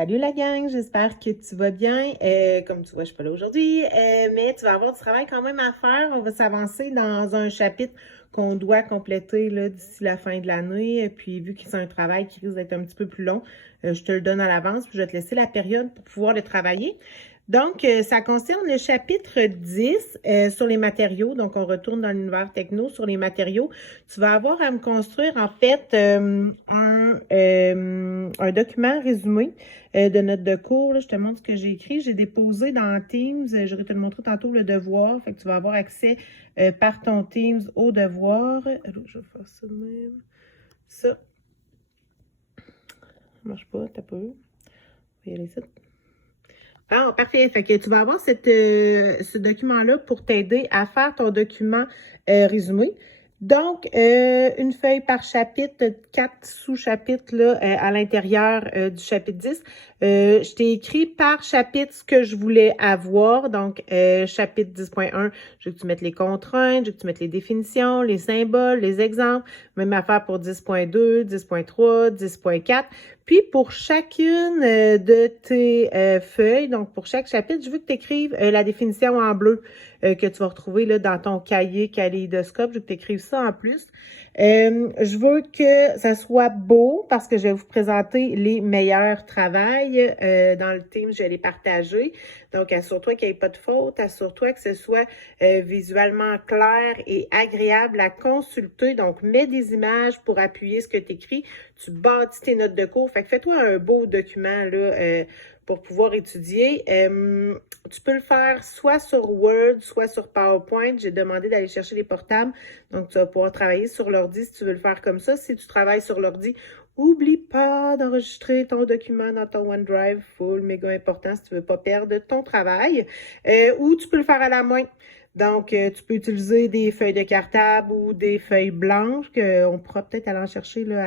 Salut la gang, j'espère que tu vas bien. Comme tu vois, je suis pas là aujourd'hui, mais tu vas avoir du travail quand même à faire. On va s'avancer dans un chapitre qu'on doit compléter là d'ici la fin de l'année. Puis vu que c'est un travail qui risque d'être un petit peu plus long, je te le donne à l'avance, puis je vais te laisser la période pour pouvoir le travailler. Donc, ça concerne le chapitre 10 sur les matériaux. Donc, on retourne dans l'univers techno sur les matériaux. Tu vas avoir à me construire, en fait, un document résumé de notes de cours. Là, je te montre ce que j'ai écrit. J'ai déposé dans Teams. Je vais te le montrer tantôt, le devoir. Fait que tu vas avoir accès par ton Teams au devoir. Alors, je vais faire ça de même. Ça. Ça marche pas, t'as pas. On va y aller ça. Ah, parfait. Fait que tu vas avoir ce document-là pour t'aider à faire ton document résumé. Donc, une feuille par chapitre, 4 sous-chapitres là, à l'intérieur du chapitre 10. Je t'ai écrit par chapitre ce que je voulais avoir. Donc, chapitre 10.1, je veux que tu mettes les contraintes, je veux que tu mettes les définitions, les symboles, les exemples. Même affaire pour 10.2, 10.3, 10.4. Puis, pour chacune de tes feuilles, donc pour chaque chapitre, je veux que tu écrives la définition en bleu que tu vas retrouver là, dans ton cahier kaléidoscope. Je veux que tu écrives ça en plus. Je veux que ça soit beau parce que je vais vous présenter les meilleurs travails. Dans le team, je vais les partager. Donc, assure-toi qu'il n'y ait pas de faute. Assure-toi que ce soit visuellement clair et agréable à consulter. Donc, mets des images pour appuyer ce que tu écris. Tu bâtis tes notes de cours. Fait que fais-toi un beau document là, pour pouvoir étudier. Tu peux le faire soit sur Word, soit sur PowerPoint. J'ai demandé d'aller chercher les portables. Donc, tu vas pouvoir travailler sur l'ordi si tu veux le faire comme ça. Si tu travailles sur l'ordi, oublie pas d'enregistrer ton document dans ton OneDrive. Full, méga important si tu veux pas perdre ton travail. Ou tu peux le faire à la main. Donc, tu peux utiliser des feuilles de cartable ou des feuilles blanches qu'on pourra peut-être aller en chercher là,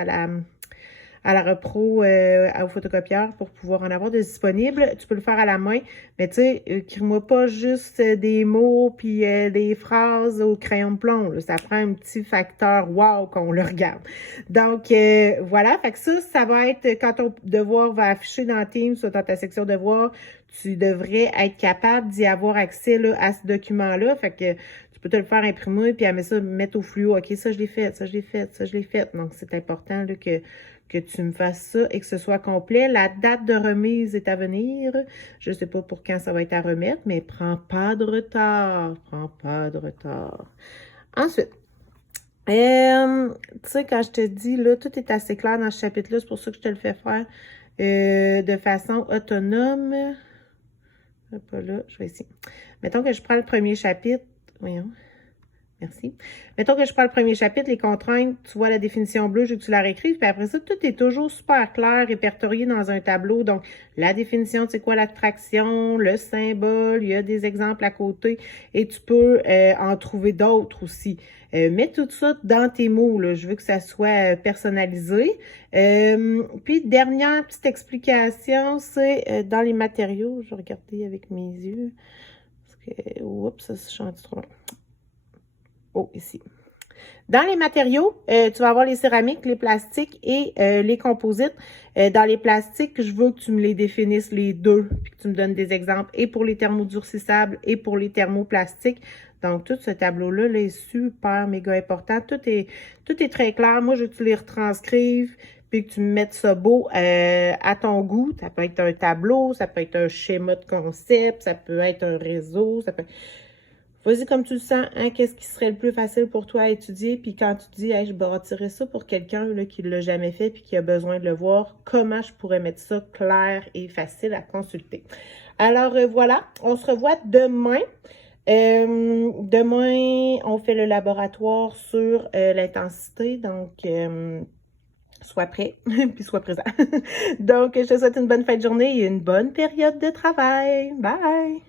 à la repro, au photocopieur pour pouvoir en avoir de disponibles. Tu peux le faire à la main, mais tu sais, écris-moi pas juste des mots puis des phrases au crayon de plomb. Là. Ça prend un petit facteur wow qu'on le regarde. Donc, voilà. Fait que ça va être quand ton devoir va afficher dans Teams, soit dans ta section devoir, tu devrais être capable d'y avoir accès là, à ce document-là. Fait que tu peux te le faire imprimer puis mettre au fluo. OK, ça, je l'ai fait, ça, je l'ai fait, ça, je l'ai fait. Donc, c'est important là, que tu me fasses ça et que ce soit complet. La date de remise est à venir. Je ne sais pas pour quand ça va être à remettre, mais prends pas de retard. Prends pas de retard. Ensuite, tu sais, quand je te dis, là, tout est assez clair dans ce chapitre-là, c'est pour ça que je te le fais faire de façon autonome. Pas là, je vais essayer. Mettons que je prends le premier chapitre. Voyons. Merci. Mettons que je prends le premier chapitre, les contraintes, tu vois la définition bleue, je veux que tu la réécrives, puis après ça, tout est toujours super clair, répertorié dans un tableau. Donc, la définition, c'est quoi l'attraction, le symbole, il y a des exemples à côté, et tu peux en trouver d'autres aussi. Mets tout ça dans tes mots, là. Je veux que ça soit personnalisé. Puis, dernière petite explication, c'est dans les matériaux, je vais regarder avec mes yeux, parce que, oups, ça se chante trop loin. Oh, ici. Dans les matériaux, tu vas avoir les céramiques, les plastiques et les composites. Dans les plastiques, je veux que tu me les définisses les deux, puis que tu me donnes des exemples, et pour les thermodurcissables et pour les thermoplastiques. Donc, tout ce tableau-là là, est super, méga important. Tout est très clair. Moi, je veux que tu les retranscrives, puis que tu me mettes ça beau à ton goût. Ça peut être un tableau, ça peut être un schéma de concept, ça peut être un réseau, ça peut... Vas-y comme tu le sens, hein, qu'est-ce qui serait le plus facile pour toi à étudier, puis quand tu dis, hey, je bâtirais ça pour quelqu'un qui ne l'a jamais fait puis qui a besoin de le voir, comment je pourrais mettre ça clair et facile à consulter. Alors voilà, on se revoit demain. Demain, on fait le laboratoire sur l'intensité, donc sois prêt, puis sois présent. Donc, je te souhaite une bonne fin de journée et une bonne période de travail. Bye!